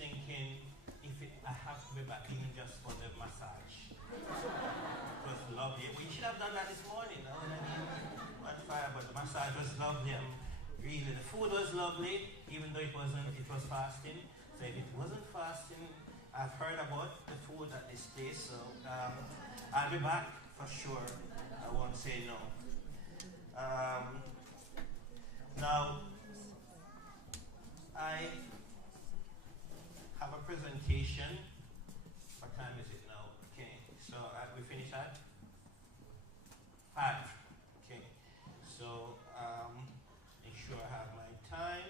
thinking if I have to be back even just for the massage. It was lovely. We should have done that this morning. I mean, on fire, but the massage was lovely. Really, the food was lovely, even though it was fasting. So if it wasn't fasting, I've heard about the food at this place, so I'll be back for sure. I won't say no. Now, I have a presentation. What time is it now? Okay, so we finish at 5. Okay, so make sure I have my time.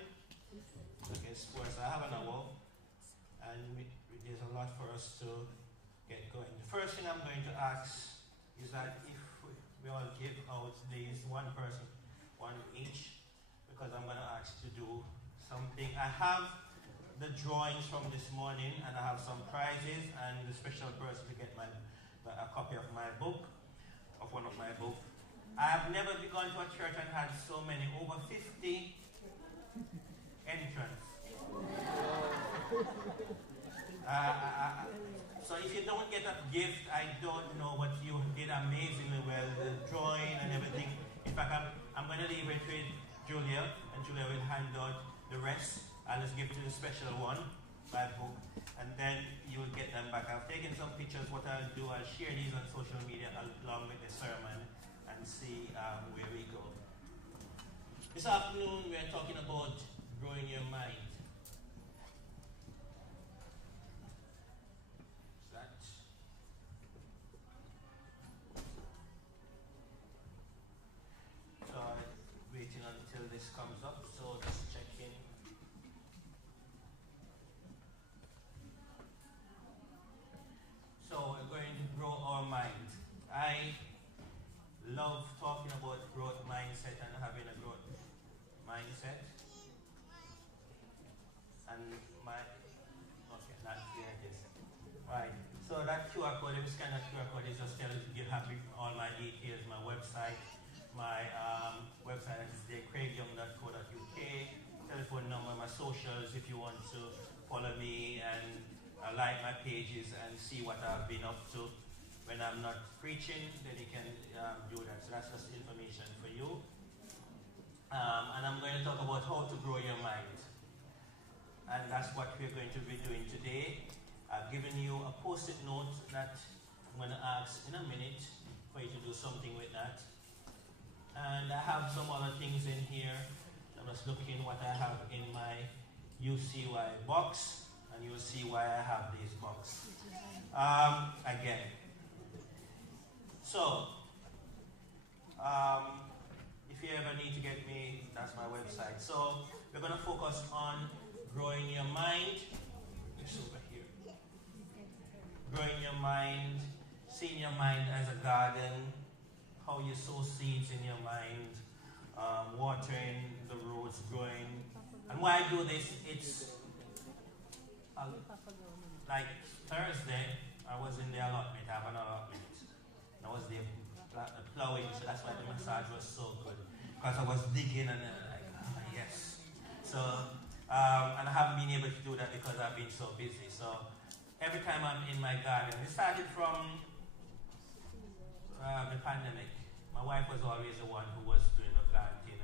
Okay, sports. I have an hour, and there's a lot for us to get going. The first thing I'm going to ask is that if we all give out these, one person, one each, because I'm going to ask to do something. I have the drawings from this morning, and I have some prizes, and the special person to get a copy of my book, of one of my books. I have never gone to a church and had so many, over 50 entrants. So if you don't get a gift, I don't know, but you did amazingly well, the drawing and everything. In fact, I'm going to leave it with Julia, and Julia will hand out the rest. I'll just give it to the special one, my book, and then you will get them back. I've taken some pictures. What I'll do, I'll share these on social media along with the sermon and see where we go. This afternoon, we are talking about growing your mind. So waiting until this comes up, so just checking. So we're going to grow our mind. I love talking about growth mindset and having a growth mindset. And okay, not here it is. Right, so that QR code, if you scan that QR code, it just tells you have all my details, my website. My website is craigyoung.co.uk, telephone number, my socials if you want to follow me and like my pages and see what I've been up to. When I'm not preaching, then you can do that. So that's just information for you. And I'm going to talk about how to grow your mind. And that's what we're going to be doing today. I've given you a post-it note that I'm going to ask in a minute for you to do something with that. And I have some other things in here. I'm just looking what I have in my UCY box, and you'll see why I have these boxes. Again. So, if you ever need to get me, that's my website. So, we're going to focus on growing your mind. It's over here. Growing your mind, seeing your mind as a garden. How you sow seeds in your mind, watering the roots, growing. And why I do this, it's like Thursday, I was in the allotment, I have an allotment. And I was there plowing, so that's why the massage was so good. Because I was digging and like, yes. So, and I haven't been able to do that because I've been so busy. So, every time I'm in my garden, it started from the pandemic. My wife was always the one who was doing the planting,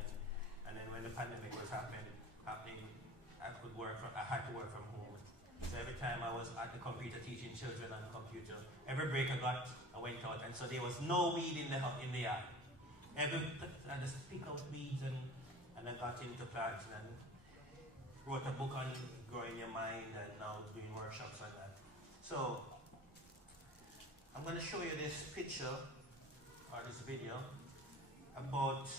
and then when the pandemic was happening, I had to work from home. So every time I was at the computer teaching children on the computer, every break I got, I went out, and so there was no weed in the yard. I just pick out weeds, and I got into planting and wrote a book on growing your mind, and now doing workshops on that. So I'm going to show you this picture. Or this video about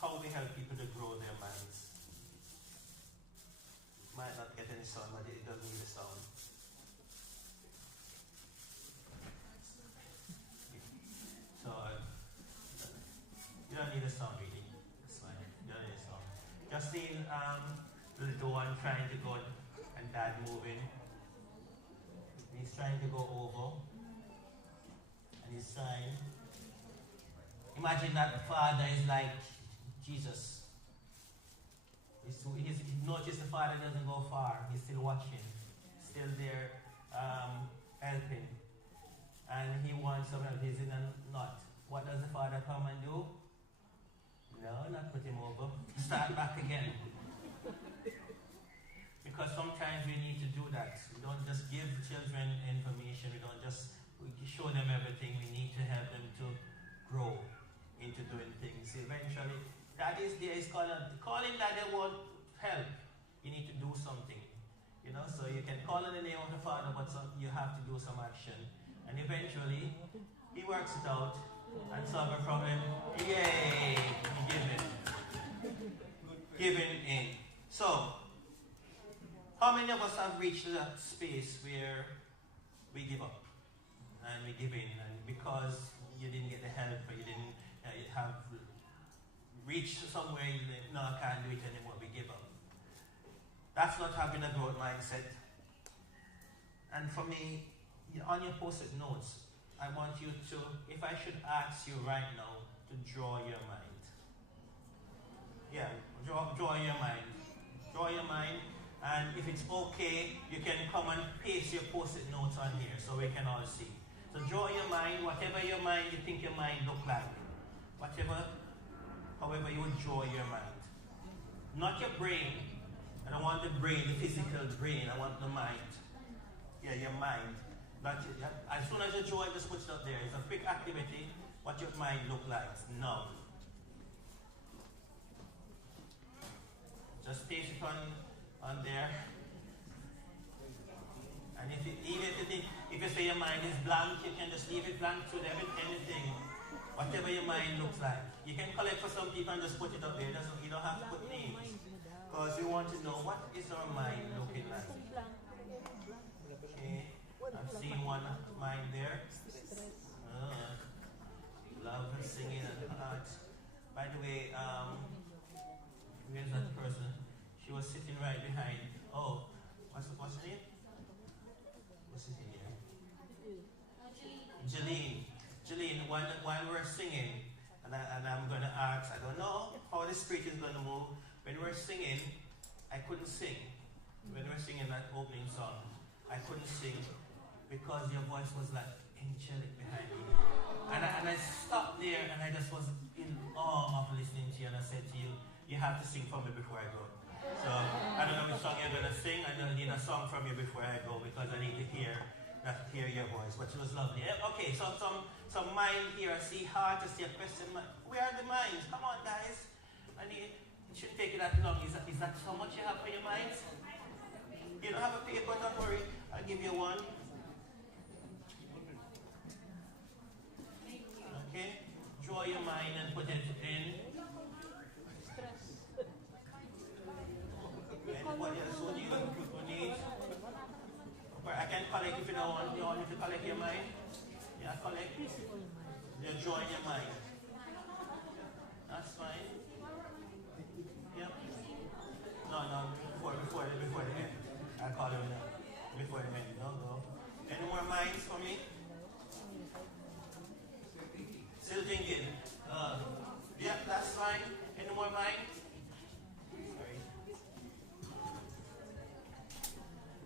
how we help people to grow their minds. Might not get any sound, but it doesn't need a sound. So you don't need a sound really. It's fine. You don't need a sound. Just seen the little one trying to go and dad moving. He's trying to go over, and he's trying. Imagine that father is like Jesus. He noticed the father doesn't go far. He's still watching. still there helping. And he wants some help, he's in a knot. What does the father come and do? No, not put him over. Start back again. Because sometimes we need to do that. We don't just give children information, we don't just show them everything. We need to help them to grow into doing things. Eventually, that is there is calling that they won't help. You need to do something. You know, so you can call in the name of the Father, but you have to do some action. And eventually, he works it out and solve a problem. Yay! Giving in. So, how many of us have reached that space where we give up and we give in, and because you didn't get the help or you didn't have reached somewhere, you say, no, I can't do it anymore, we give up. That's not having a growth mindset. And for me, on your post-it notes, I want you to, if I should ask you right now to draw your mind. Yeah, draw your mind. Draw your mind. And if it's okay, you can come and paste your post-it notes on here so we can all see. So draw your mind, whatever your mind you think your mind look like. However you would draw your mind. Not your brain. I don't want the brain, the physical brain. I want the mind. Yeah, your mind. As soon as you draw it, just put it up there. It's a quick activity. What your mind look like now. Just paste it on there. And if you say your mind is blank, you can just leave it blank to anything. Whatever your mind looks like. You can collect for some people and just put it up there. You don't have to put names. Because we want to know what is our mind looking like. Okay. I've seen one mind there. Love and singing and heart. By the way, where's that person? She was sitting right behind. Oh, what's her name? What's his name here? Jeline, while we're singing, and I'm going to ask, I don't know how the spirit is going to move. When we're singing, I couldn't sing. When we're singing that opening song, I couldn't sing because your voice was like angelic behind me. And I stopped there and I just was in awe of listening to you, and I said to you, you have to sing for me before I go. So I don't know which song you're going to sing. I don't need a song from you before I go because I need to hear your voice, which was lovely. Okay, so some mind here. I see heart, I see a question mark. Where are the minds? Come on, guys. It shouldn't take you that long. Is that so much you have for your minds? You don't have a paper, don't worry. I'll give you one. Okay? Draw your mind and put it in. Anybody else who needs? I can collect if you don't want. You want me to collect your mind? Yeah, collect. You're drawing your mind. That's fine. Yep. No, before the end. I'll call you before the end. No. Any more minds for me? Still thinking. Yeah, that's fine. Any more minds? Sorry.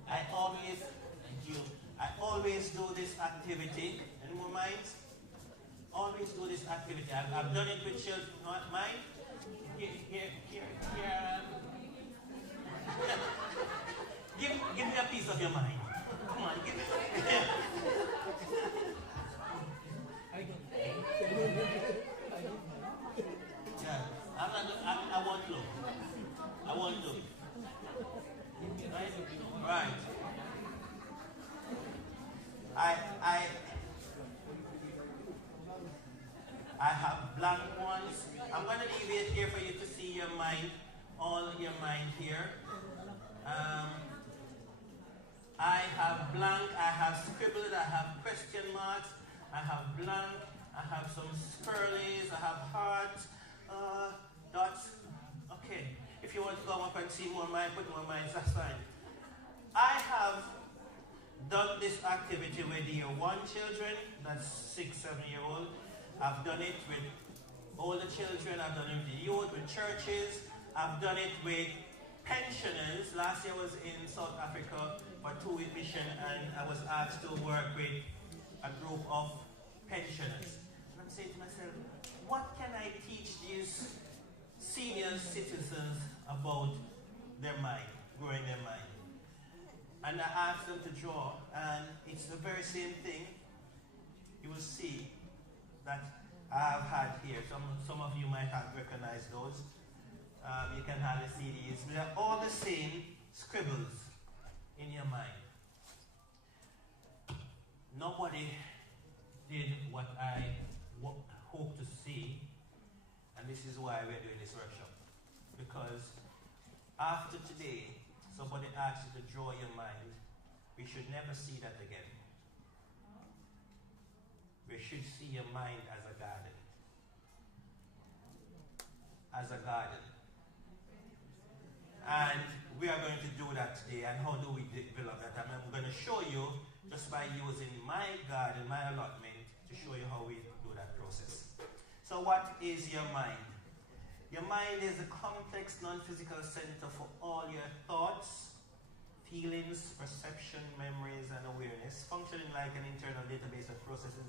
I always do this activity. Any more minds? Always do this activity. I've done it with children. Not mine. Here. Give me a piece of your mind. Come on, give it. Yeah, I won't look. Right. I have blank ones. I'm going to leave it here for you to see your mind, all your mind here. I have blank, I have scribbled, I have question marks, I have blank, I have some swirlies, I have hearts, dots. Okay, if you want to come up and see more mind, put more minds, that's fine. I have done this activity with year 1 children, that's 6, 7-year-old. I've done it with older children, I've done it with youth, with churches, I've done it with pensioners. Last year I was in South Africa for a 2-week mission, and I was asked to work with a group of pensioners. And I'm saying to myself, what can I teach these senior citizens about their mind, growing their mind? And I asked them to draw, and it's the very same thing you will see that I've had here. Some of you might have recognized those. You can hardly see these. They're all the same scribbles in your mind. Nobody did what I hope to see, and this is why we're doing this workshop. Because after today, somebody asks you to draw your mind, we should never see that again. We should see your mind as a garden. As a garden. And we are going to do that today. And how do we develop that? And I'm going to show you, just by using my garden, my allotment, to show you how we do that process. So what is your mind? Your mind is a complex non-physical center for all your thoughts, feelings, perception, memories, and awareness, functioning like an internal database that processes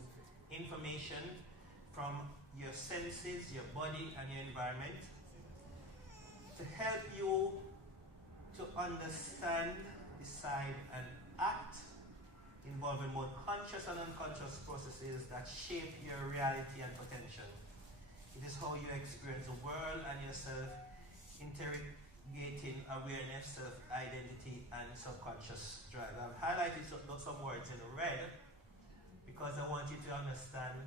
information from your senses, your body, and your environment to help you to understand, decide, and act, involving both conscious and unconscious processes that shape your reality and potential. It is how you experience the world and yourself, interrogating awareness, self-identity, and subconscious drive. I've highlighted some words in red because I want you to understand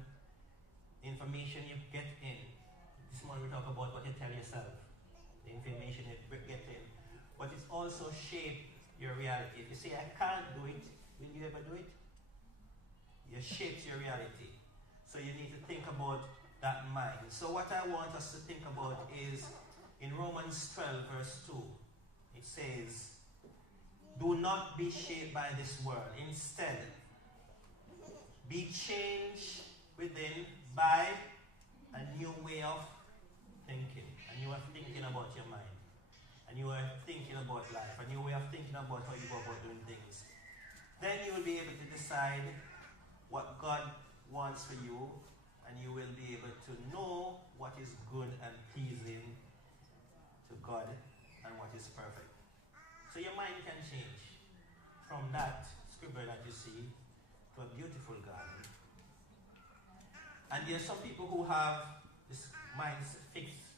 the information you get in. This morning we talk about what you tell yourself, the information you get in. But it's also shape your reality. If you say, I can't do it, will you ever do it? You shape your reality. So you need to think about that mind. So what I want us to think about is in Romans 12 verse 2. It says, do not be shaped by this world. Instead, be changed within by a new way of thinking. And you are thinking about your mind. And you are thinking about life. A new way of thinking about how you go about doing things. Then you will be able to decide what God wants for you, and you will be able to know what is good and pleasing to God and what is perfect. So your mind can change from that scribble that you see to a beautiful garden. And there are some people who have this mindset fixed.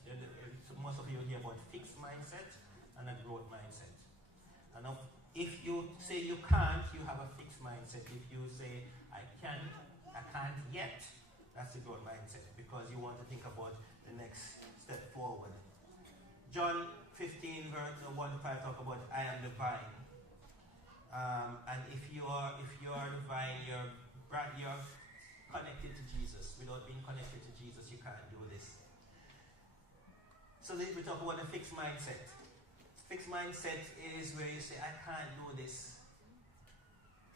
Most of you hear about fixed mindset and a growth mindset. And if you say you can't, you have a fixed mindset. If you say I can't yet, that's the growth mindset, because you want to think about the next step forward. John 15 verse 1 to 5 talk about I am the vine. And if you are the vine, you're connected to Jesus. Without being connected to Jesus, you can't do this. So we talk about a fixed mindset. Fixed mindset is where you say, I can't do this.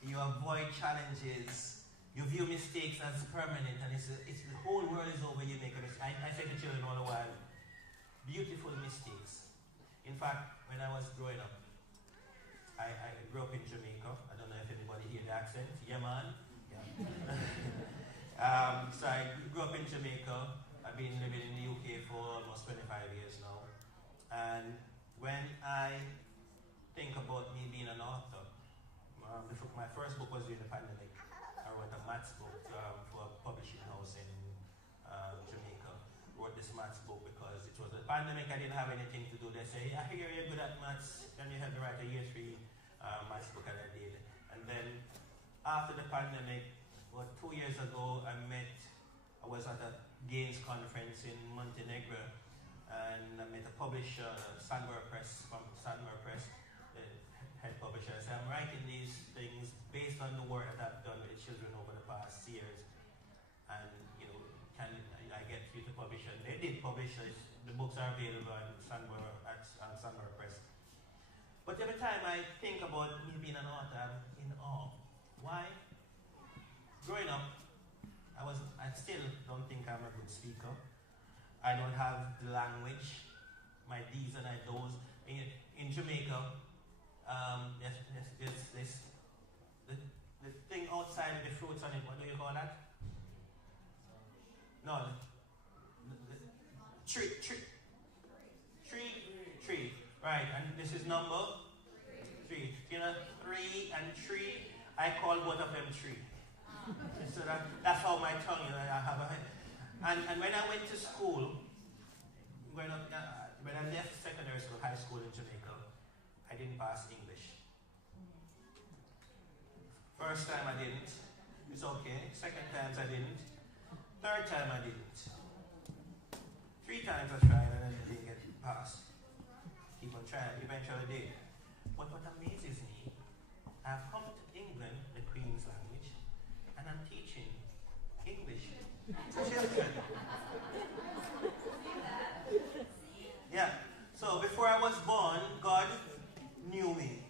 You avoid challenges. You view mistakes as permanent, and it's the whole world is over, you make a mistake. I say to children all the while, beautiful mistakes. In fact, when I was growing up, I grew up in Jamaica. I don't know if anybody hear the accent. Yeah, man. Yeah. So I grew up in Jamaica. I've been living in the UK for almost 25 years now. And when I think about me being an author, my first book was during the pandemic. I wrote a maths book for a publishing house in Jamaica. Wrote this maths book because it was the pandemic. I didn't have anything to do. They say, I hear you're good at maths. Can you help me write a year 3 maths book? And I did. And then after the pandemic, about 2 years ago, I was at a Gaines conference in Montenegro, and I met a publisher, Sandberg Press, from Sandberg Press, the head publisher. I said, I'm writing these things based on the work that I've done with children over the past years, and can I get you to publish it? They did publish it. The books are available on Sandberg Press. But every time I think about me being an author, I'm in awe. Why? Growing up, I still don't think I'm a good speaker. I don't have the language, my these and I those. And in Jamaica, the thing outside with the fruits on it, what do you call that? No, tree. Right, and this is number 3. You know, 3 and 3, I call both of them 3. So that's how my tongue, you know, I have a... And when I went to school, when I left secondary school, high school in Jamaica, I didn't pass English. First time I didn't. It's okay. Second times I didn't. Third time I didn't. 3 times I tried and I didn't get passed. Keep on trying. Eventually did. But what amazes me, I've come to England, the Queen's language, and I'm teaching English to children. Yeah. So before I was born, God knew me.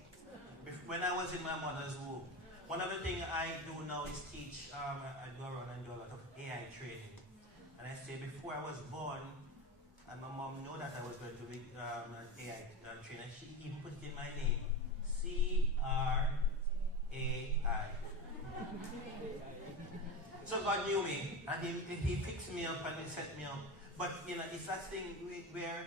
When I was in my mother's womb. One of the things I do now is teach, I go around and do a lot of AI training. And I say before I was born, and my mom knew that I was going to be an AI trainer, she even put in my name, C-R-A-I. So God knew me, and he fixed me up and he set me up. But, you know, it's that thing where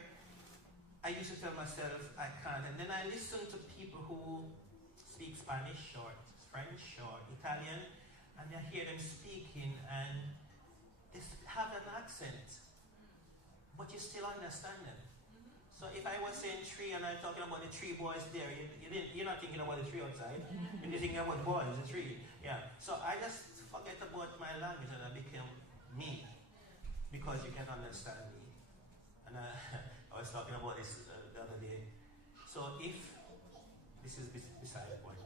I used to tell myself I can't. And then I listen to people who speak Spanish or French or Italian, and I hear them speaking, and they have an accent, but you still understand them. So if I was saying tree and I'm talking about the 3 boys there, you're not thinking about the 3 outside. You're thinking about boys, the 3. Yeah. So I just forget about my language and I became me because you can understand me. And I was talking about this the other day. So if this is beside the point,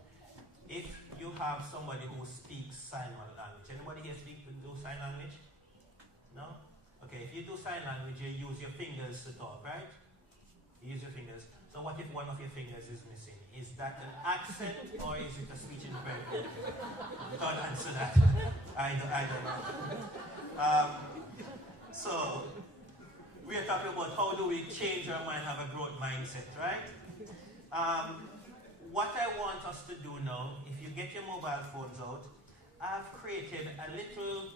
if you have somebody who speaks sign language, anybody here do sign language? No? Okay, if you do sign language, you use your fingers to talk, right? You use your fingers. So what if one of your fingers is missing? Is that an accent or is it a speech impediment? Don't answer that. I don't know. So we are talking about how do we change our mind, have a growth mindset, right? What I want us to do now, if you get your mobile phones out, I've created a little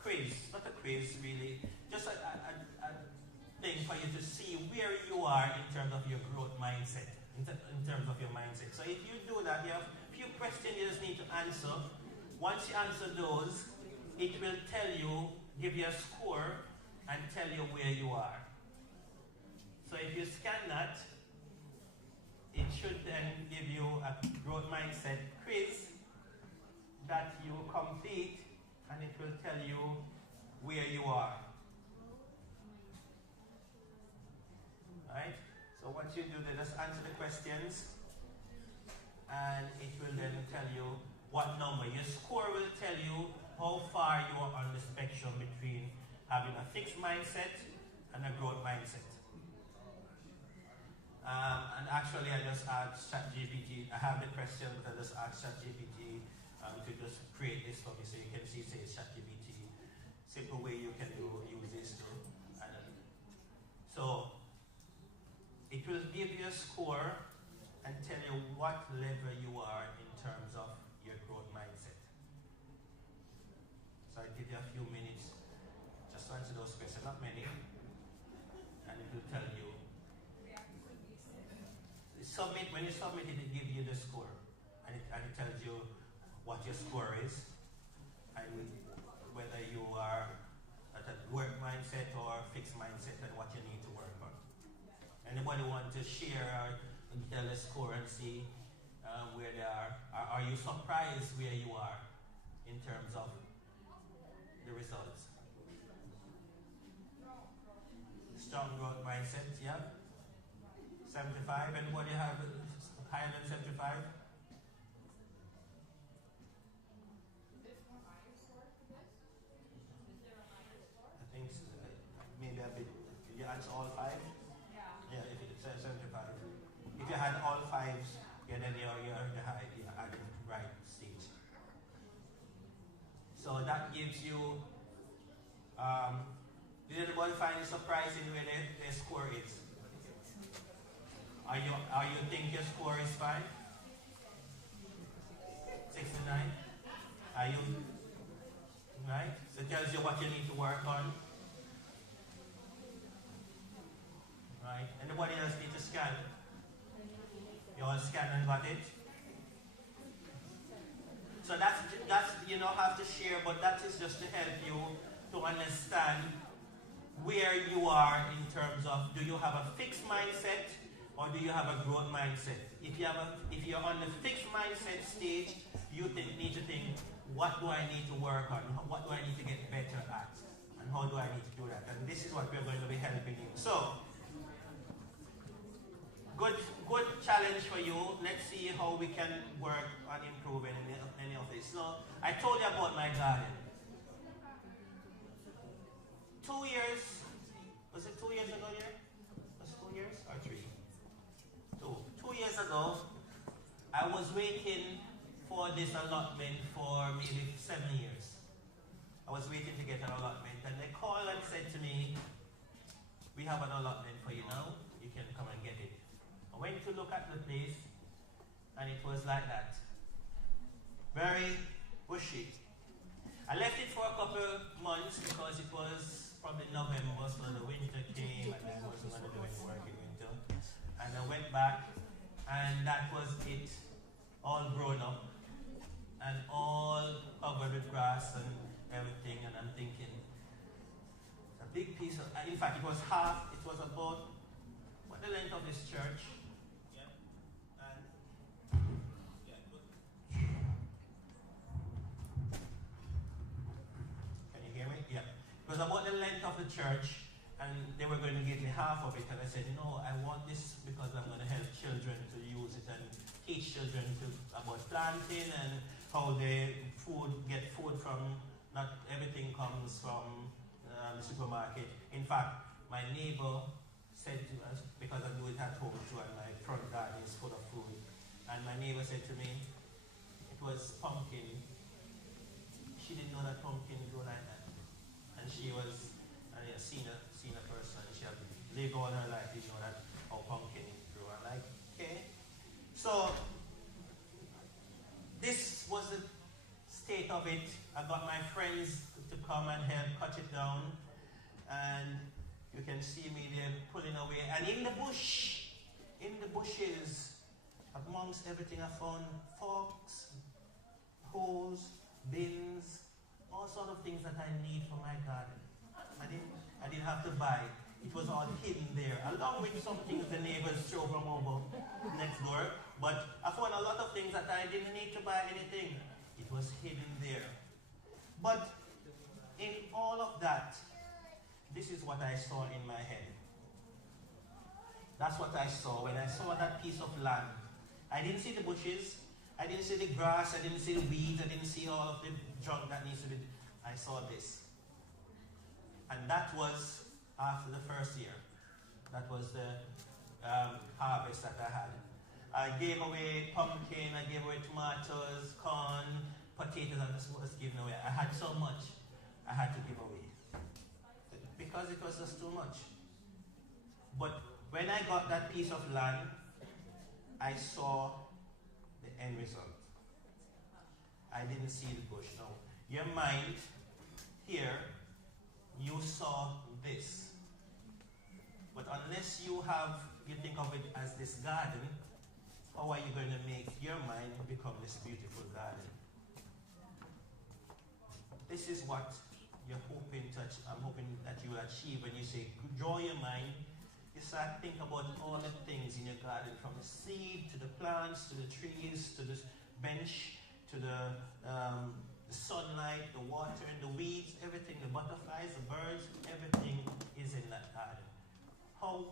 quiz, not a quiz really, just a thing for you to see where you are in terms of your growth mindset, in terms of your mindset. So if you do that, you have a few questions you just need to answer. Once you answer those, it will tell you, give you a score, and tell you where you are. So if you scan that, it should then give you a growth mindset quiz that you complete, and it will tell you where you are. Right? So what you do, then just answer the questions, and it will then tell you what number. Your score will tell you how far you are on the spectrum between having a fixed mindset and a growth mindset. And actually, I just asked ChatGPT. I have the question, but I just asked ChatGPT to just create this for me, so you can see, say, ChatGPT. Simple way you can use this too. So it will give you a score and tell you what level you are in terms of your growth mindset. So I'll give you a few minutes just to answer those questions, not many, and it will tell you. When you submit it, it gives you the score, and it tells you what your score is, and whether you are at a work mindset or fixed mindset, and what you need to work on. Anybody want to share or tell a score and see where they are? Are you surprised where you are in terms of the results? Strong growth mindset, yeah? 75, anybody have higher than 75? I think maybe a bit. Did you answer all 5? Yeah, if it's 75. If you had all 5s, yeah, then you're the high, you're at the right stage. So that gives you, did anybody find it surprising where their score is? Are you think your score is fine? 69? Are you, right? So it tells you what you need to work on. Right? Anybody else need to scan? You all scan and got it? So that's you don't have to share, but that is just to help you to understand where you are in terms of, do you have a fixed mindset or do you have a growth mindset? If you're on the fixed mindset stage, you need to think, what do I need to work on? What do I need to get better at? And how do I need to do that? And this is what we're going to be helping you. So, good challenge for you. Let's see how we can work on improving any of this. So, I told you about my garden. 2 years, was it 2 years ago here? Was it 2 years or 3? 2 years ago, I was waiting for this allotment for maybe 7 years. I was waiting to get an allotment, and they called and said to me, we have an allotment for you now, you can come and get it. I went to look at the place, and it was like that. Very bushy. I left it for a couple months because it was probably November, so the winter came and I wasn't going to do any work in winter. And I went back, and that was it, all grown up and all covered with grass and everything. And I'm thinking, a big piece of, in fact, it was about what the length of this church. Yeah. And yeah, can you hear me? Yeah. It was about the length of the church, and they were going to give me half of it, and I said, no, I want this because I'm going to help children to use it and teach children about planting and how they get food from, not everything comes from the supermarket. In fact, my neighbor said to us, because I do it at home too, and my front garden is full of food, and my neighbor said to me, it was pumpkin. She didn't know that pumpkin grew like that. And she was a senior person. She had lived all her life, didn't know that how pumpkin grew. I'm like, okay. So, this was the state of it. I got my friends to come and help cut it down. And you can see me there pulling away. And in the bushes, amongst everything I found forks, hoes, bins, all sort of things that I need for my garden. I didn't have to buy. It was all hidden there, along with some things the neighbors threw from over next door. But I found a lot of things that I didn't need to buy anything. It was hidden there. But in all of that, this is what I saw in my head. That's what I saw when I saw that piece of land. I didn't see the bushes. I didn't see the grass. I didn't see the weeds. I didn't see all of the junk that needs to be. I saw this. And that was after the first year. That was the harvest that I had. I gave away pumpkin, I gave away tomatoes, corn, potatoes, I was giving away. I had so much I had to give away. Because it was just too much. But when I got that piece of land, I saw the end result. I didn't see the bush. No. Your mind here, you saw this. But unless you think of it as this garden, how are you going to make your mind become this beautiful garden? This is what you're hoping to I'm hoping that you will achieve when you say, draw your mind. You start thinking about all the things in your garden, from the seed, to the plants, to the trees, to this bench, to the sunlight, the water, and the weeds, everything, the butterflies, the birds, everything is in that garden. How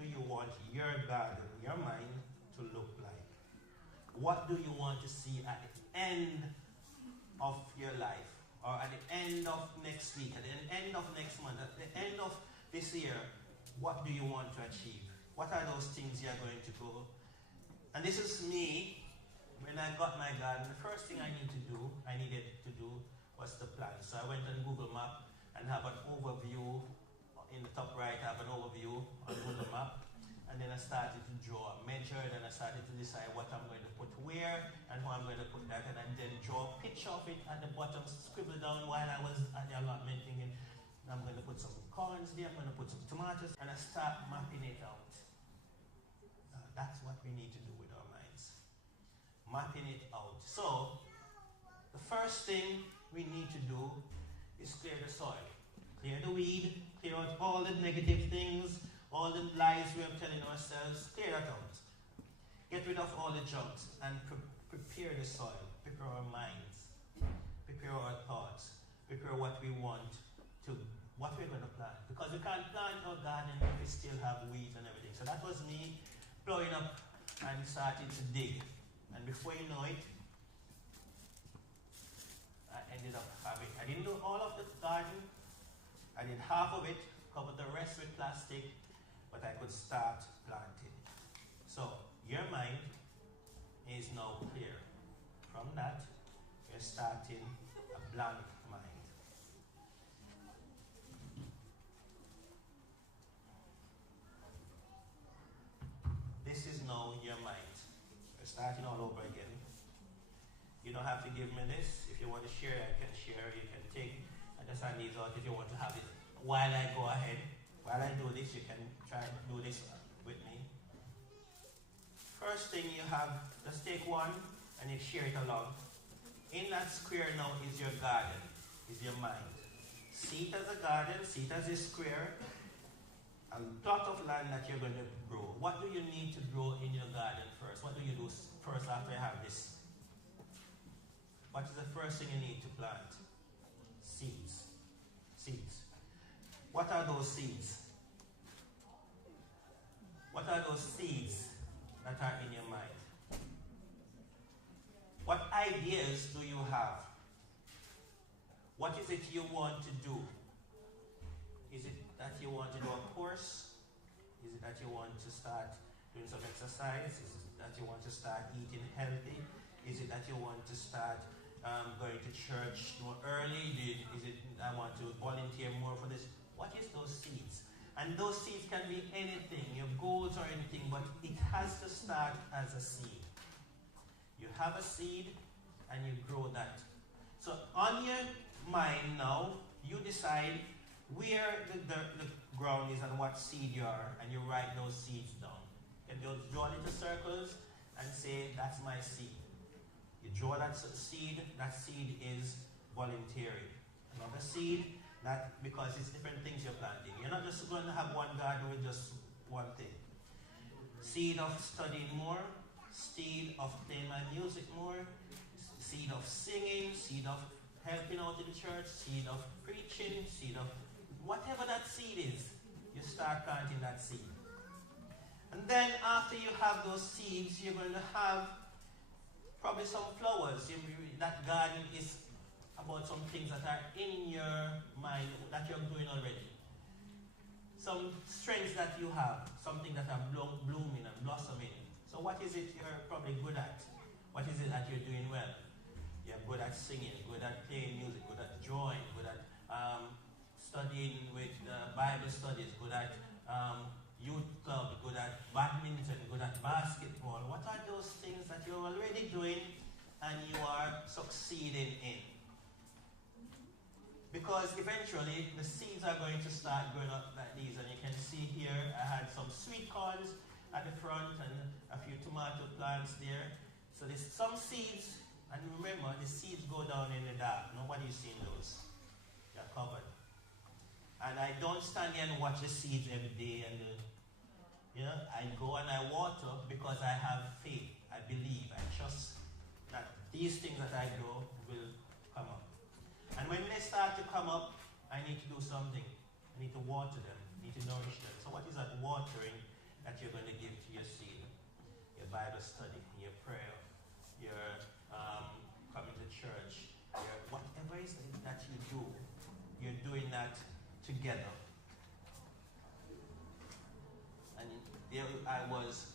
do you want your garden, your mind, to look like? What do you want to see at the end of your life? Or at the end of next week, at the end of next month, at the end of this year? What do you want to achieve? What are those things you're going to go? And this is me. When I got my garden, the first thing I needed to do was the plan. So I went on Google Map and have an overview. In the top right, I have an overview on Google Map. And then I started to draw. I measured started to decide what I'm going to put where and how I'm going to put that, and I then draw a picture of it at the bottom, scribble down while I was at the allotment thinking, I'm going to put some corns there, I'm going to put some tomatoes, and I start mapping it out. That's what we need to do with our minds. Mapping it out. So, the first thing we need to do is clear the soil. Clear the weed, clear out all the negative things, all the lies we are telling ourselves, clear that out. Get rid of all the junks and prepare the soil, prepare our minds, prepare our thoughts, prepare what we want to, what we're going to plant. Because we can't plant our garden if we still have weeds and everything. So that was me blowing up and starting to dig. And before you know it, I ended up having, I didn't do all of the garden, I did half of it, covered the rest with plastic, but I could start planting. So, your mind is now clear. From that, you're starting a blank mind. This is now your mind. We're starting all over again. You don't have to give me this. If you want to share, I can share. You can take and just hand these out if you want to have it. While I go ahead, while I do this, you can try to do this with me. First thing you have, just take one and you share it along. In that square now is your garden, is your mind. See it as a garden, see it as a square, a plot of land that you're going to grow. What do you need to grow in your garden first? What do you do first after you have this? What is the first thing you need to plant? Seeds. Seeds. What are those seeds? What are those seeds that are in your mind? What ideas do you have? What is it you want to do? Is it that you want to do a course? Is it that you want to start doing some exercise? Is it that you want to start eating healthy? Is it that you want to start going to church more early? Is it I want to volunteer more for this? What is those seeds? And those seeds can be anything, your goals or anything, but it has to start as a seed. You have a seed and you grow that. So on your mind now, you decide where the ground is and what seed you are, and you write those seeds down. You can draw little circles and say, that's my seed. You draw that seed is volunteering. Another seed, that because it's different things you're planting. You're not just going to have one garden with just one thing. Seed of studying more, seed of playing my music more, seed of singing, seed of helping out in the church, seed of preaching, seed of whatever that seed is, you start planting that seed. And then after you have those seeds, you're going to have probably some flowers. That garden is about some things that are in your mind that you're doing already. Some strengths that you have, something that are blooming and blossoming. So what is it you're probably good at? What is it that you're doing well? You're good at singing, good at playing music, good at drawing, good at studying with Bible studies, good at youth club, good at badminton, good at basketball. What are those things that you're already doing and you are succeeding in? Because eventually the seeds are going to start growing up like these, and you can see here I had some sweet corns at the front and a few tomato plants there. So there's some seeds, and remember the seeds go down in the dark. Nobody's seen those. They're covered. And I don't stand here and watch the seeds every day, and I go and I water because I have faith. I believe, I trust that these things that I grow will come up. And when they start to come up, I need to do something. I need to water them, I need to nourish them. So what is that watering that you're going to give to your seed? Your Bible study, your prayer, your coming to church, your whatever it is that you do, you're doing that together. And there I was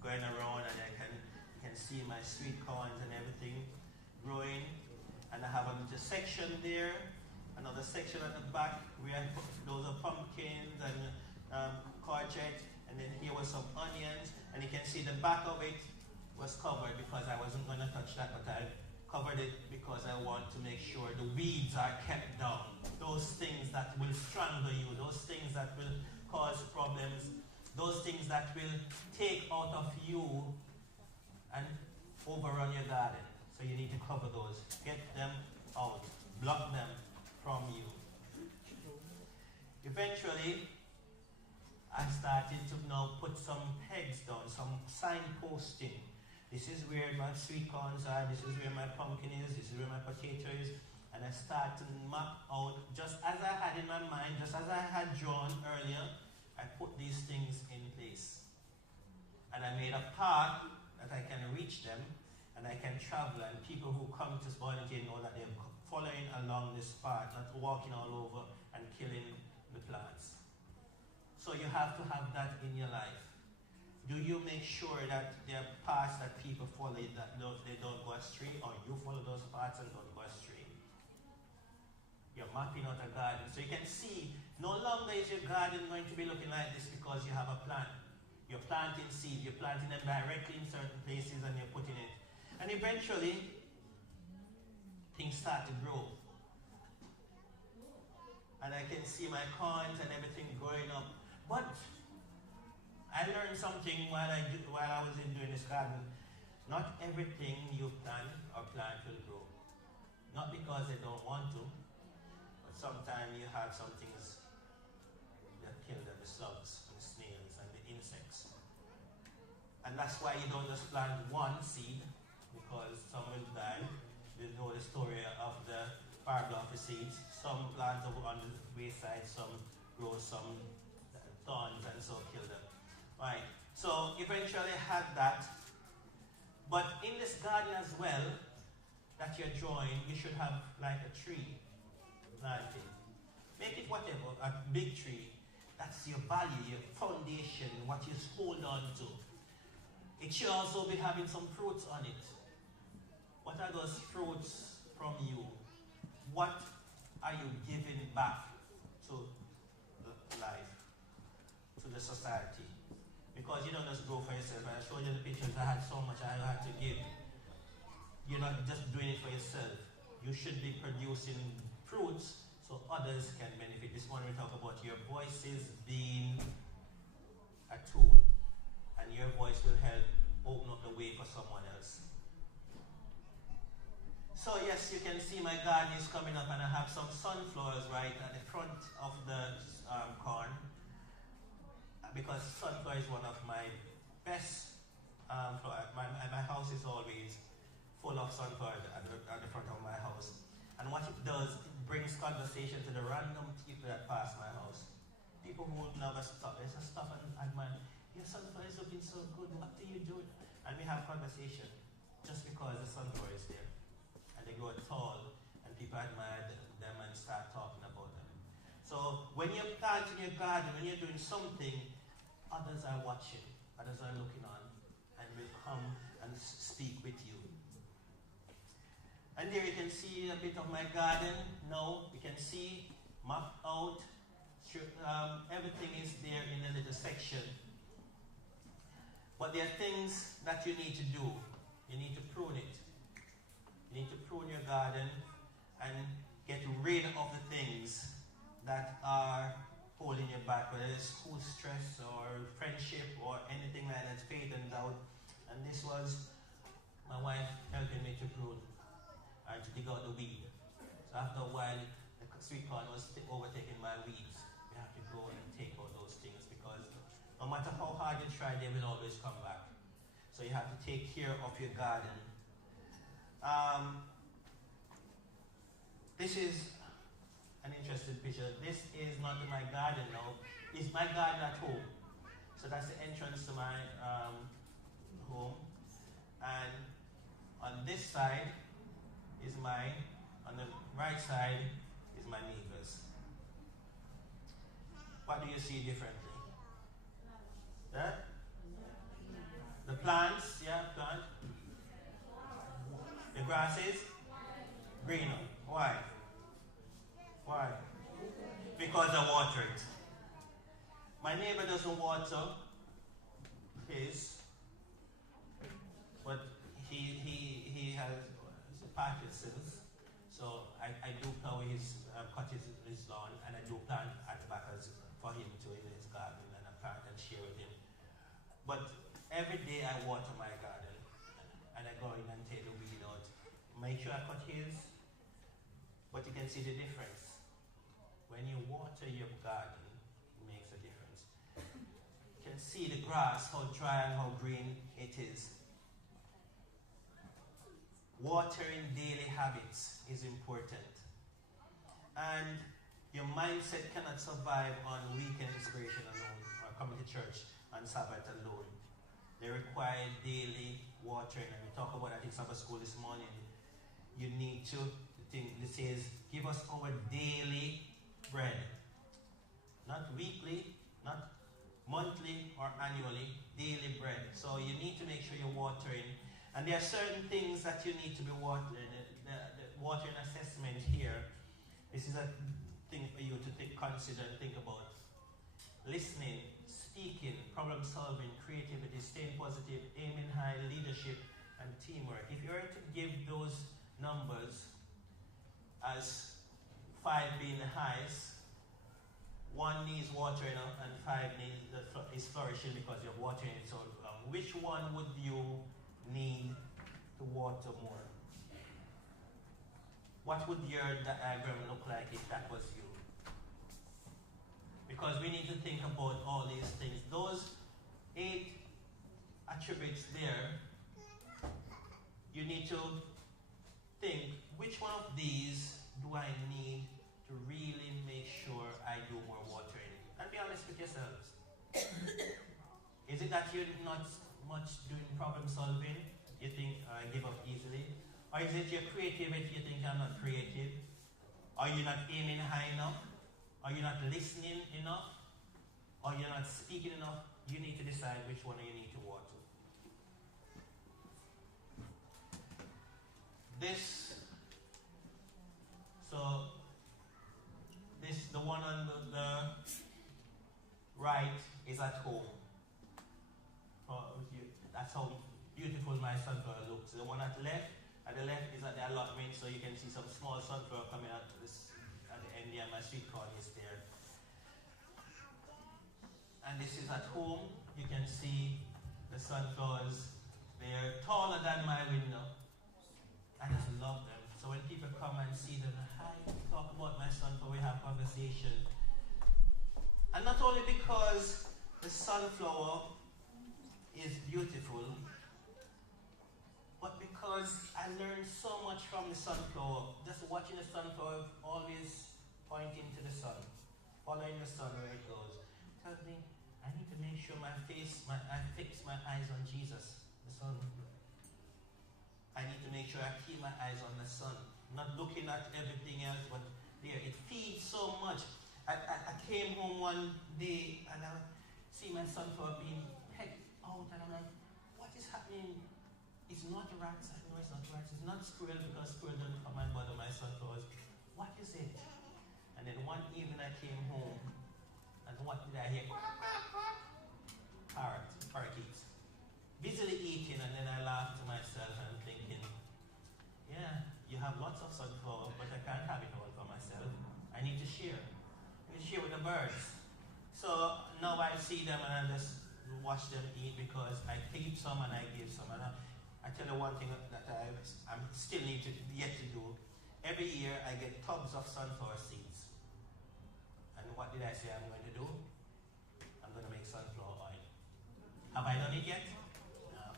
going around, and you can see my sweet corns and everything growing. And I have a little section there, another section at the back where those are pumpkins and courgette, and then here was some onions. And you can see the back of it was covered because I wasn't going to touch that, but I covered it because I want to make sure the weeds are kept down. Those things that will strangle you, those things that will cause problems, those things that will take out of you and overrun your garden. So you need to cover those. Get them out. Block them from you. Eventually, I started to now put some pegs down, some signposting. This is where my sweet corns are, this is where my pumpkin is, this is where my potato is. And I start to map out, just as I had in my mind, just as I had drawn earlier, I put these things in place. And I made a path that I can reach them, and I can travel, and people who come to volunteer know that they're following along this path, not walking all over and killing the plants. So you have to have that in your life. Do you make sure that there are paths that people follow that they don't go astray, or you follow those paths and don't go astray? You're mapping out a garden. So you can see, no longer is your garden going to be looking like this because you have a plan. You're planting seeds, you're planting them directly in certain places and you're putting it. And eventually, things start to grow. And I can see my corns and everything growing up. But I learned something while I was doing this garden. Not everything you plant or plant will grow. Not because they don't want to, but sometimes you have some things that kill them, the slugs and the snails and the insects. And that's why you don't just plant one seed, because some will die. You know the story of the parable of the seeds. Some plant on the wayside, some grow some thorns and so kill them. Right. So eventually I had that. But in this garden as well that you're drawing, you should have like a tree planted. Make it whatever, a big tree. That's your value, your foundation, what you hold on to. It should also be having some fruits on it. What are those fruits from you? What are you giving back to life, to the society? Because you don't just grow for yourself. I showed you the pictures, I had so much I had to give. You're not just doing it for yourself. You should be producing fruits so others can benefit. This morning we talk about your voices being a tool. And your voice will help open up the way for someone else. So yes, you can see my garden is coming up, and I have some sunflowers right at the front of the corn, because sunflower is one of my best flowers. My house is always full of sunflowers at the front of my house. And what it does, it brings conversation to the random people that pass my house. People who would never stop. They just stop and admire, your sunflower is looking so good, what do you do? And we have conversation just because the sunflower is there. And they grow tall, and people admire them and start talking about them. So when you're planting your garden, when you're doing something, others are watching, others are looking on, and will come and speak with you. And there you can see a bit of my garden. Now you can see mapped out. Everything is there in a little section. But there are things that you need to do. You need to prune it. You need to prune your garden and get rid of the things that are holding you back, whether it's school stress or friendship or anything like that, faith and doubt. And this was my wife helping me to prune and to dig out the weed. So after a while, the sweet corn was overtaking my weeds. You have to go and take out those things, because no matter how hard you try, they will always come back. So you have to take care of your garden. This is an interesting picture. This is not my garden now. It's my garden at home. So that's the entrance to my home. And on this side is mine. On the right side is my neighbor's. What do you see differently? The plants, yeah, plant. The grasses, greener. Why? Why? Because I water it. My neighbor doesn't water his, sure I cut his, but you can see the difference. When you water your garden, it makes a difference. You can see the grass, how dry and how green it is. Watering daily habits is important. And your mindset cannot survive on weekend inspiration alone or coming to church on Sabbath alone. They require daily watering. And we talked about that in Sabbath school this morning. You need to think, it says, give us our daily bread. Not weekly, not monthly or annually, daily bread. So you need to make sure you're watering. And there are certain things that you need to be watering. The watering assessment here, this is a thing for you to consider and think about. Listening, speaking, problem solving, creativity, staying positive, aiming high, leadership, and teamwork. If you were to give those numbers as 5 being the highest, 1 needs watering and 5 is flourishing because you're watering it. So which one would you need to water more? What would your diagram look like if that was you? Because we need to think about all these things. Those 8 attributes there, you need to think, which one of these do I need to really make sure I do more watering? And be honest with yourselves. Is it that you're not much doing problem solving? You think I give up easily? Or is it your creativity, you think I'm not creative? Are you not aiming high enough? Are you not listening enough? Or you're not speaking enough? You need to decide which one you need to water. The one on the right is at home. That's how beautiful my sunflower looks. The one at the left is at the allotment, so you can see some small sunflower coming out at the end there. My sweet corn is there. And this is at home. You can see the sunflowers. They're taller than my window. I just love them. So when people come and see them, hi, talk about my sunflower, we have conversation. And not only because the sunflower is beautiful, but because I learned so much from the sunflower. Just watching the sunflower, always pointing to the sun, following the sun where it goes. Tells me, I need to make sure I fix my eyes on Jesus, the sun. I need to make sure I keep my eyes on the sun, not looking at everything else, but there. It feeds so much. I came home one day and I see my sunflower being pecked out, and I'm like, what is happening? It's not rats. I know it's not rats. It's not squirrel, because squirrel don't come and bother my sunflowers. What is it? And then one evening I came home, and what did I hear? Parakeets. Busily eating, and then I laughed to myself and I'm thinking, yeah, you have lots of sunflower, but I can't have it all for myself. I need to share. I need to share with the birds. So now I see them and I just watch them eat, because I keep some and I give some. And I tell you one thing that I still need to yet to do. Every year I get tubs of sunflower seeds. And what did I say I'm going to do? I'm going to make sunflower oil. Have I done it yet? No.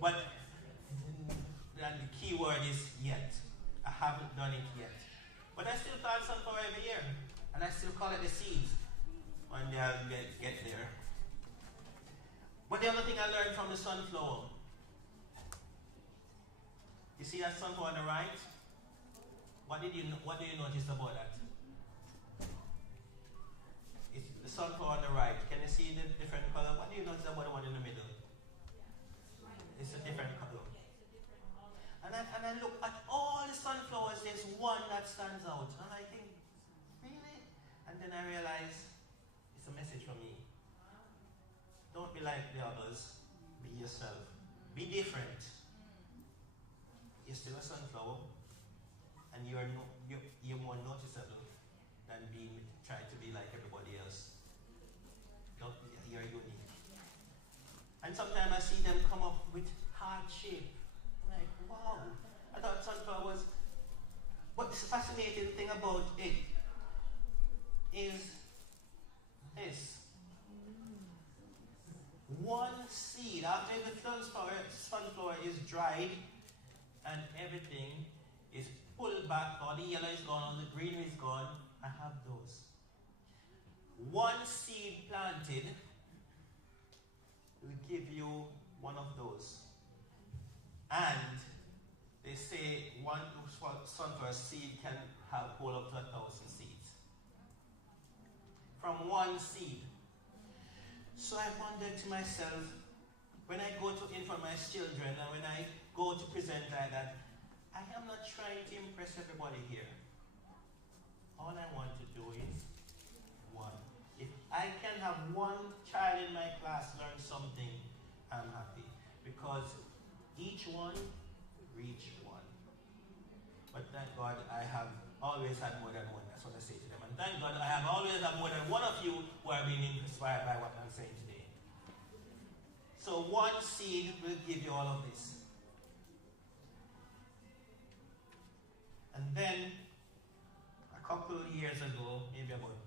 But the key word is yet. I haven't done it yet. But I still plant sunflower every year. And I still call it the seeds. One day I'll get there. But the other thing I learned from the sunflower, you see that sunflower on the right? What do you notice about that? It's the sunflower on the right. Can you see the different color? What do you notice about the one in the middle? It's a different color. And I look at all the sunflowers, there's one that stands out. And I think, really? And then I realize, it's a message for me. Don't be like the others. Be yourself. Be different. You're still a sunflower, and you're more noticeable than trying to be like everybody else. You're unique. And sometimes I see them come up with hard shape. I'm like, like, wow. I thought sunflower was. But the fascinating thing about it is this. One seed, after the sunflower is dried and everything is pulled back, all the yellow is gone, all the green is gone, I have those. One seed planted will give you one of those. And they say one sunflower seed can hold up to 1,000 seeds. From one seed. So I wondered to myself, when I go to inform my children and when I go to present like that, I am not trying to impress everybody here. All I want to do is one. If I can have one child in my class learn something, I'm happy. Because each one reach one. But thank God I have always had more than one. That's what I say to them. And thank God I have always had more than one of you who are being inspired by what I'm saying today. So one seed will give you all of this. And then, a couple of years ago, maybe about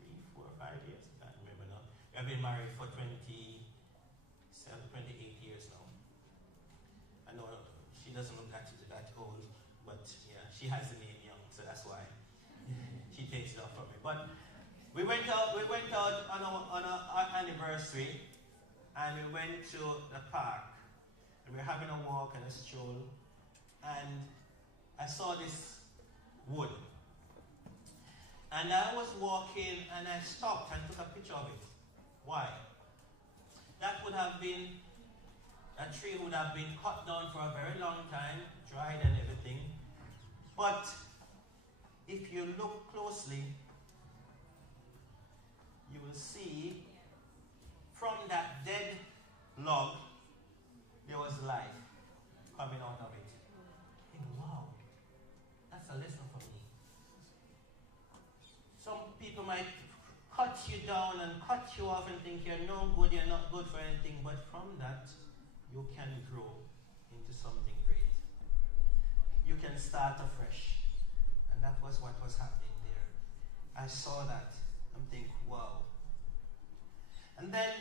3, 4, 5 years, I can't remember now. I've been married for 28 years now. I know she doesn't look that old, but yeah, she has the name Young, so that's why she takes it off from me. But we went out on our anniversary, and we went to the park, and we were having a walk and a stroll, and I saw this wood. And I was walking and I stopped and took a picture of it. Why? That would have been, a tree would have been cut down for a very long time, dried and everything. But if you look closely, you will see from that dead log, there was life coming out of it. Wow, that's a lesson for me. Some people might cut you down and cut you off and think you're no good, you're not good for anything, but from that, you can grow into something great. You can start afresh. And that was what was happening there. I saw that and think, wow. And then,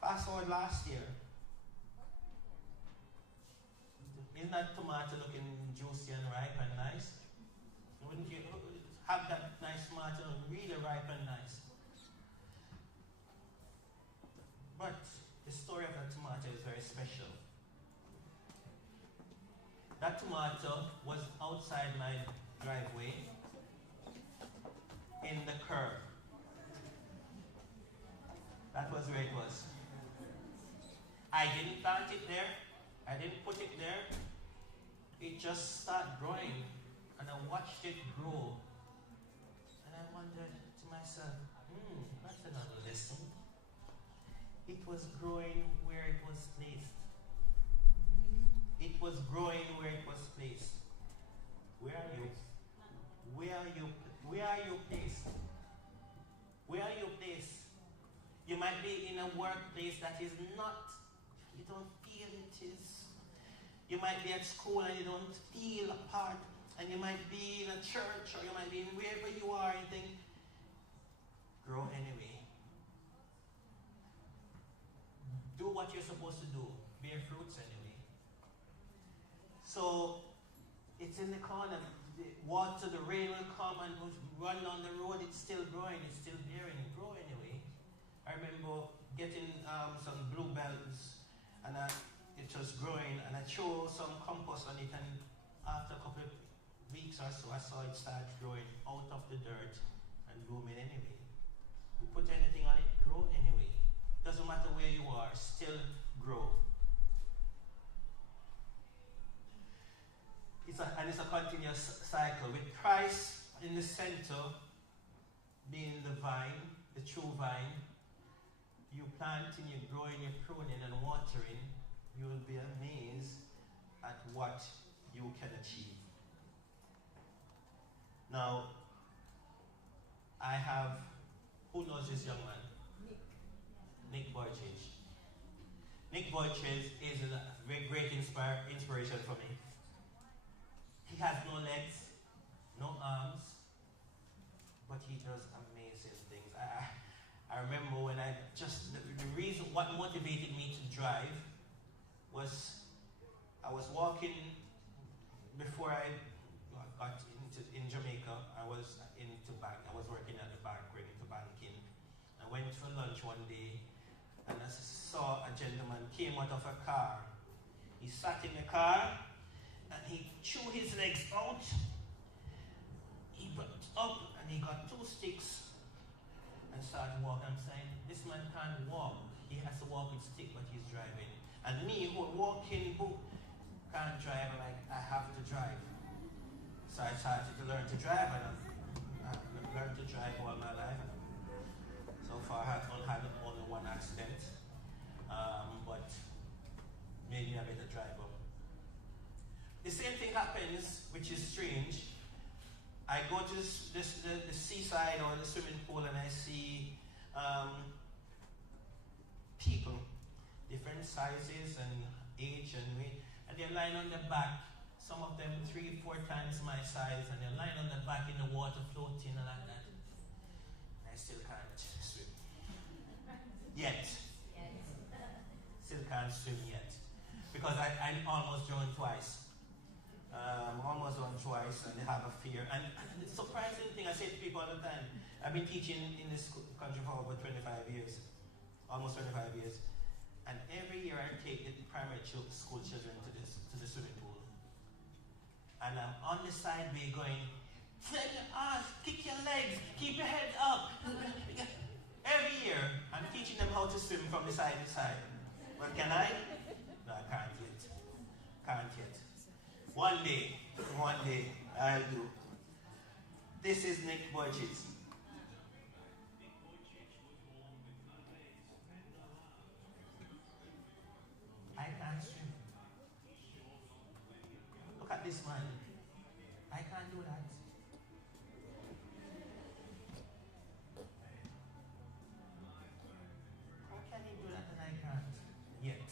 fast forward last year, isn't that tomato looking juicy and ripe and nice? Wouldn't you have that nice tomato really ripe and nice? But the story of that tomato is very special. That tomato was outside my driveway in the curb. That was where it was. I didn't plant it there. I didn't put it there. It just started growing, and I watched it grow. And I wondered to myself, that's another lesson. It was growing where it was placed. It was growing where it was placed. Where are you? Where are you? Where are you placed? Where are you placed? You might be in a workplace that is not, you don't feel it is. You might be at school and you don't feel a part, and you might be in a church, or you might be in wherever you are and think, grow anyway. Do what you're supposed to do. Bear fruits anyway. So, it's in the corner. The water, the rain will come and run down the road. It's still growing. It's still bearing. Grow anyway. I remember getting some bluebells, and it was growing, and I threw some compost on it, and after a couple of weeks or so, I saw it start growing out of the dirt and blooming anyway. You put anything on it, grow anyway. Doesn't matter where you are, still grow. It's a continuous cycle, with Christ in the center, being the vine, the true vine. You planting, you growing, you're pruning and watering, you will be amazed at what you can achieve. Now, I have, who knows this young man? Nick Burgess. Nick Boyches is a very great inspiration for me. He has no legs, no arms, but he does amazing things. I remember when the reason what motivated me to drive was I was walking before I got in Jamaica. I was working at the bank, into banking. I went for lunch one day and I saw a gentleman came out of a car. He sat in the car and he threw his legs out. He got up and he got 2 sticks and started walking. I'm saying, this man can't walk. He has to walk with stick, but he's driving. And me, who walking, who can't drive, I'm like, I have to drive. So I started to learn to drive, and I've learned to drive all my life. So far, I've had only 1 accident, but maybe a better driver. The same thing happens, which is strange. I go to the seaside or the swimming pool and I see people, different sizes and age and weight, and they're lying on their back, some of them 3-4 times my size, and they're lying on their back in the water floating and like that. I still can't swim. Yet. Still can't swim yet. Because I almost drowned twice. Almost on twice, and they have a fear. And the surprising thing, I say to people all the time, I've been teaching in this country for over 25 years, almost 25 years, and every year I take the primary school children to the swimming pool. And I'm on the sideway going, fling your arms, kick your legs, keep your head up. Every year, I'm teaching them how to swim from the side to side. But can I? No, I can't yet. Can't yet. One day, I'll do. This is Nick Boyches. I can't swim. Look at this man. I can't do that. How can he do that and I can't? Yet.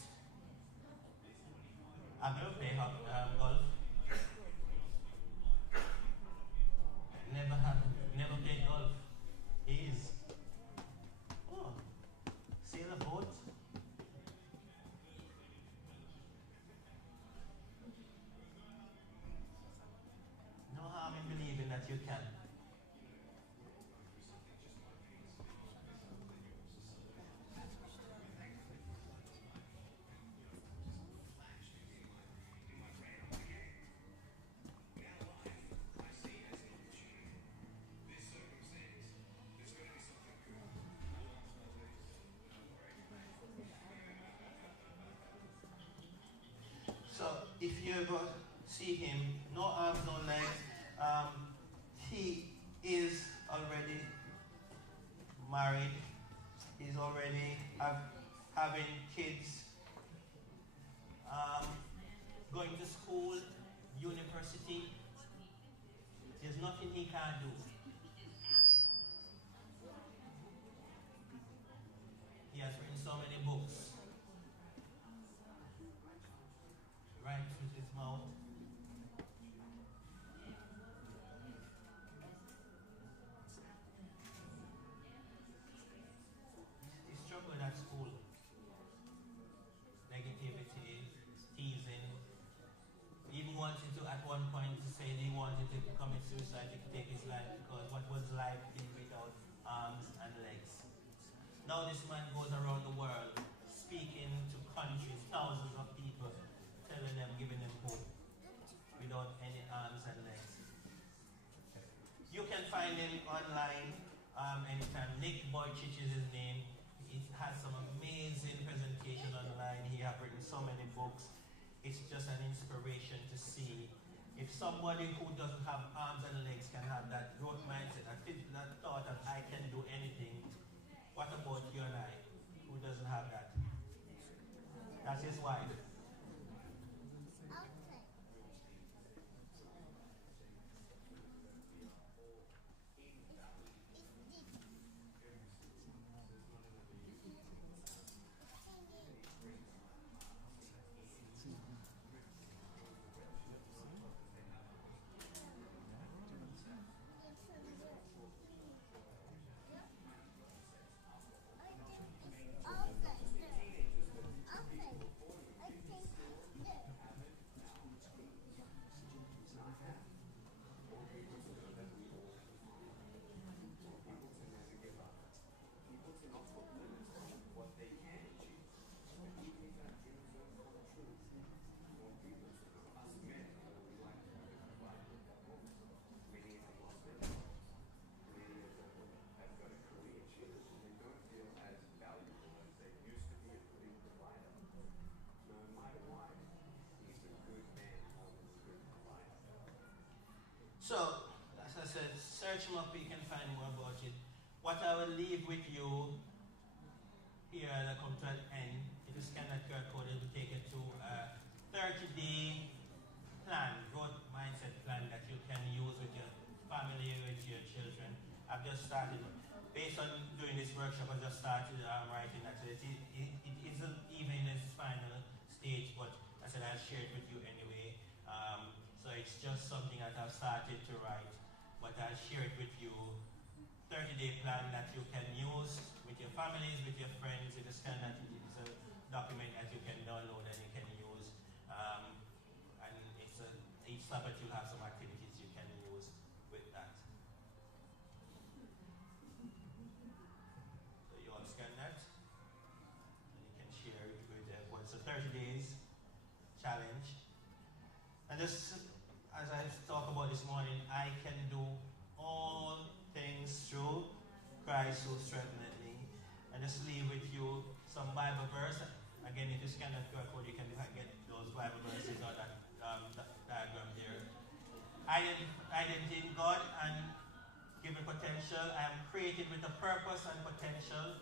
I've never played golf. Never played golf. Is. Oh. Sail a boat. No harm in believing that you can. So if you ever see him, no arms, no legs, he is already married. He's already having kids, going to school, university. There's nothing he can't do. He has written so many books. Right with his mouth. He struggled at school. Negativity, teasing. He even wanted to, at one point, to say he wanted to commit suicide, to take his life, because what was life is without arms and legs. Now this man goes around the world, speaking to countries, thousands of people, telling them, giving them hope, without any arms and legs. You can find him online anytime. Nick Boyches is his name. He has some amazing presentation online. He has written so many books. It's just an inspiration to see if somebody who doesn't have arms and legs can have that growth mindset, that thought that I can do anything. What about you and I, who doesn't have that? That's his wife. search them up, you can find more about it. What I will leave with you here as I come to an end, if you scan that QR code, it will take you to a 30-day plan, growth mindset plan that you can use with your family, with your children. I've just started, based on doing this workshop, I just started writing that. So it isn't even in its final stage, but I said I'll share it with you anyway. So it's just something that I've started to write, but I'll share it with you. 30-day plan that you can use with your families, with your friends. It is kind of, it's a document that you can download and you can use. And it's each Sabbath you'll have some activities you can use with that. So you all scan that and you can share it with everyone. So 30 days challenge. And just as I talked about this morning, I can do all things through Christ who strengtheneth me. And just leave with you some Bible verse. Again, if you scan that QR code, you can get those Bible verses on that diagram there. Identity in God and given potential. I am created with a purpose and potential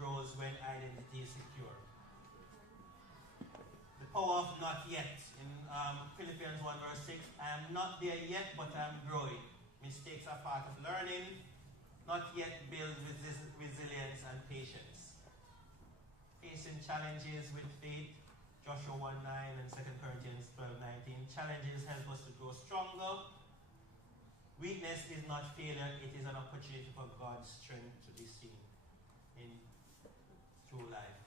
grows when identity is secure. The power of not yet. In Philippians 1 verse 6, I am not there yet, but I am growing. Mistakes are part of learning. Not yet builds resilience and patience. Facing challenges with faith. Joshua 1:9 and 2 Corinthians 12:19. Challenges help us to grow stronger. Weakness is not failure, it is an opportunity for God's strength to be seen in through life.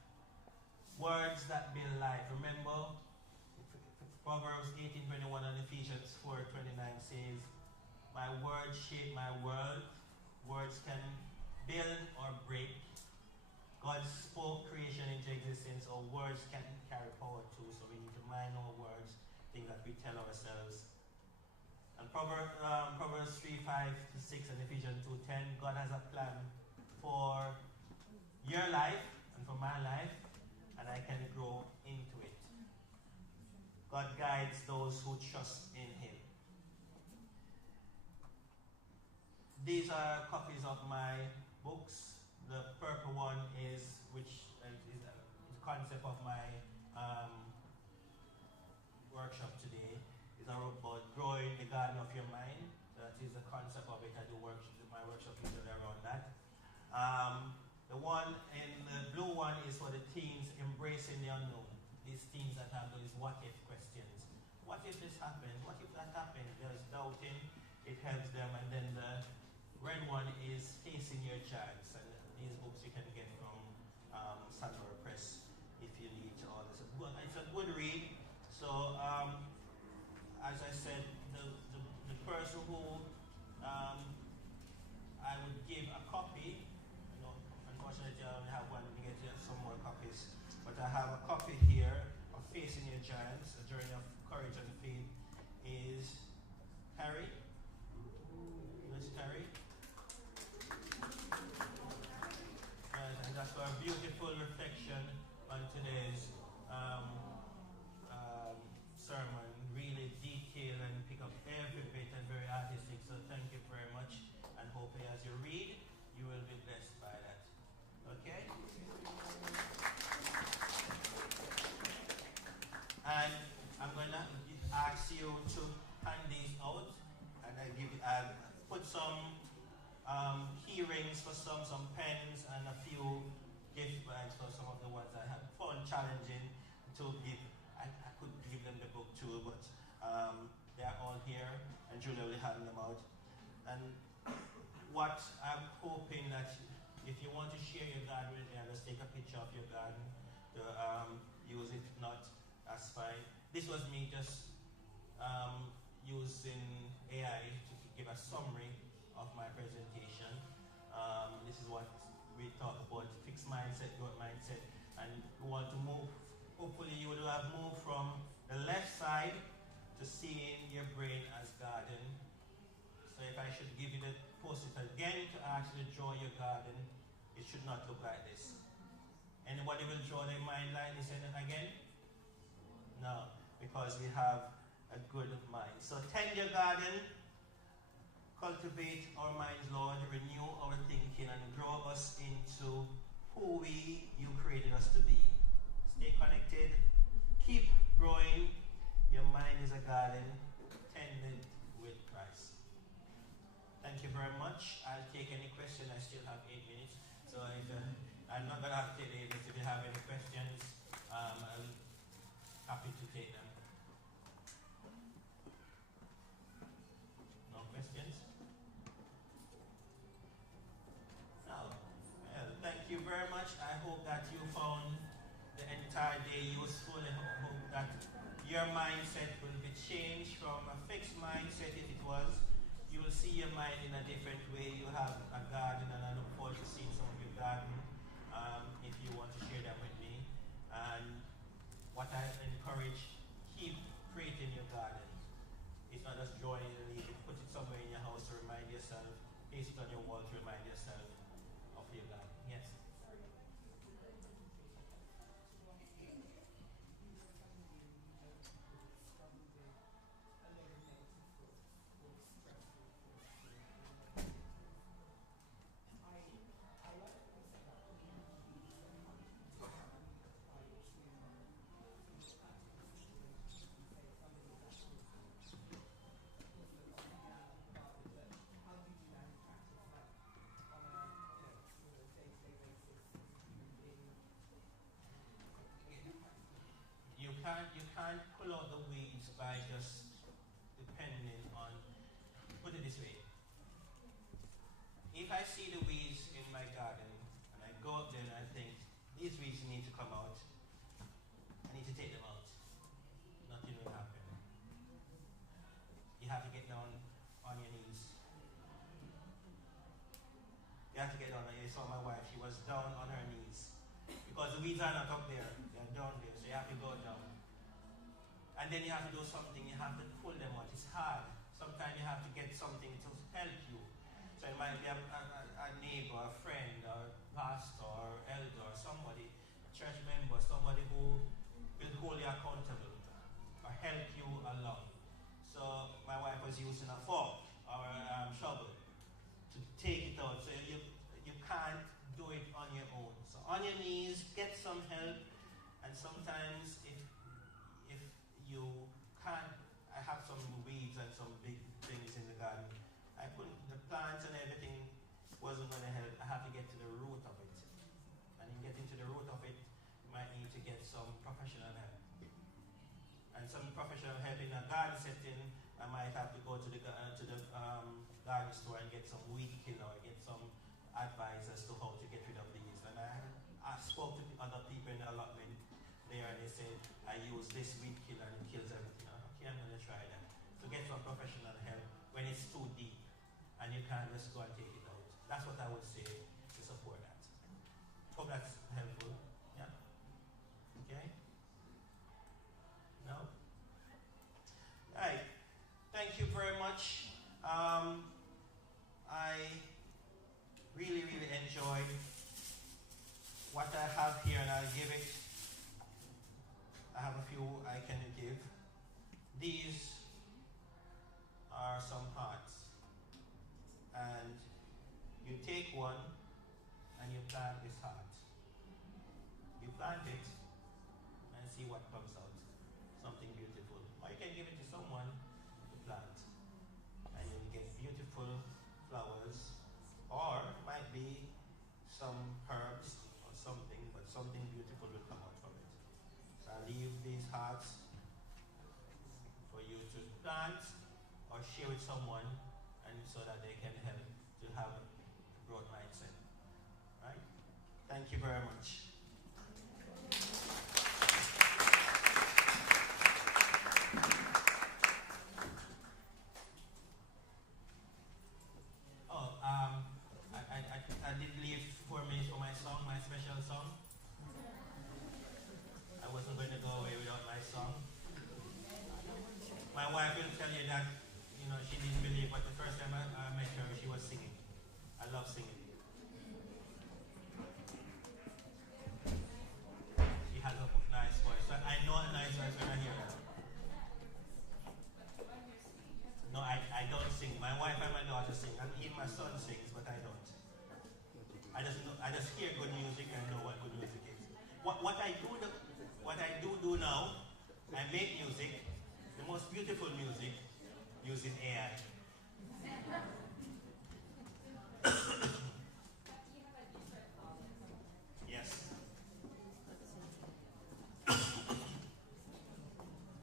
Words that build life. Remember, Proverbs 18:21 and Ephesians 4:29 says, my words shape my world. Words can build or break. God spoke creation into existence. Our words can carry power too, so we need to mind our words, things that we tell ourselves. And Proverbs 3:5-6 and Ephesians 2:10, God has a plan for your life and for my life, and I can grow into it. God guides those who trust in Him. These are copies of my books. The purple one is the concept of my workshop today. Is I wrote about growing the garden of your mind. That is the concept of it. I do my workshop usually around that. The one in the blue one is for the teens embracing the unknown. These teens that have those what if questions. What if this happened? What if that happened? There's doubting. It helps them. And then the red one is Facing Your Giants, and these books you can get from Sandra Press if you need all this. It's a good read. So, as I said, the person who I would give a copy, unfortunately I only have one, to get some more copies, but I have a copy here of Facing Your Giants, A Journey of Courage and Faith, is Harry. Miss Harry. And that's for a beautiful reflection on today's sermon. Really detailed and pick up every bit and very artistic. So thank you very much. And hopefully as you read, you will be blessed by that. Okay? And I'm going to ask you to hand these out. And I'll put some key rings for some pens, and a few gift bags for some of the ones I have found challenging to give. I could give them the book too, but they're all here, and Julia will hand them out. And what I'm hoping that if you want to share your garden with me, just take a picture of your garden to use it. If not, that's fine. This was me just using AI to give a summary of my presentation. This is what we talk about: fixed mindset, growth mindset, and we want to move. Hopefully, you will have moved from the left side to seeing your brain as garden. So, if I should give you the post-it again to actually draw your garden, it should not look like this. Anybody will draw their mind like this again? No, because we have a good mind. So, tend your garden. cultivate our minds, Lord, renew our thinking, and grow us into who you created us to be. Stay connected, keep growing. Your mind is a garden, tended with Christ. Thank you very much. I'll take any question. I still have 8 minutes. So if, I'm not going to have to take 8 minutes. If you have any questions, I'm happy to take them. No questions? No. Well, thank you very much. I hope that you found the entire day useful. I hope that your mindset will be changed from a fixed mindset if it was. You will see your mind in a different way. You have a garden, and I look forward to seeing some of your garden if you want to share them with me. And what I encourage, keep creating your garden. It's not just drawing it and leave it. Put it somewhere in your house to remind yourself. Paste it on your wall to remind yourself of your garden. Yes? You can't pull out the weeds by just depending on, put it this way. If I see the weeds in my garden and I go up there and I think, these weeds need to come out, I need to take them out. Nothing will happen. You have to get down on your knees. You have to get down on your knees. I saw my wife, she was down on her knees. Because the weeds are not up there, they're down there, so you have to go down. And then you have to do something, you have to pull them out. It's hard. Sometimes you have to get something to help you. So it might be a neighbor, a friend, or pastor, or elder, or somebody, a church member, somebody who will hold you accountable or help you along. So my wife was using a fork or a shovel to take it out. So you can't do it on your own. So on your knees, get some help. And sometimes if you can't, I have some weeds and some big things in the garden. I couldn't, the plants and everything wasn't going to help. I have to get to the root of it. And in getting to the root of it, you might need to get some professional help. And some professional help in a garden setting, I might have to go to the garden store and get some weed killer or get some advice as to how to get rid of these. And I spoke to other people in the allotment there and they said, I use this weed killer and it kills everything. Okay, I'm going to try that. So get some professional help when it's too deep and you can't just go and take it out. That's what I would say to support that. Hope that's helpful. Yeah? Okay? No? Right. Thank you very much. I really, really enjoyed what I have here, and I'll give it. I have a few I can give. These are some hearts. And you take one and you plant this heart. You plant it and see what comes out. Something beautiful. Or you can give it to someone to plant. And you'll get beautiful flowers. Or it might be some herbs or something, but something beautiful will come out from it. So I'll leave these hearts for you to plant or share with someone, and so that they can help to have a growth mindset. Right? Thank you very much. I did leave 4 minutes for my song, my special song. I wasn't going to go away without my song. My wife will tell you that, she didn't believe, but the first time I met her, she was singing. I love singing. to sing. And even my son sings, but I don't. I just hear good music and know what good music is. What I do now, I make music, the most beautiful music, using AI.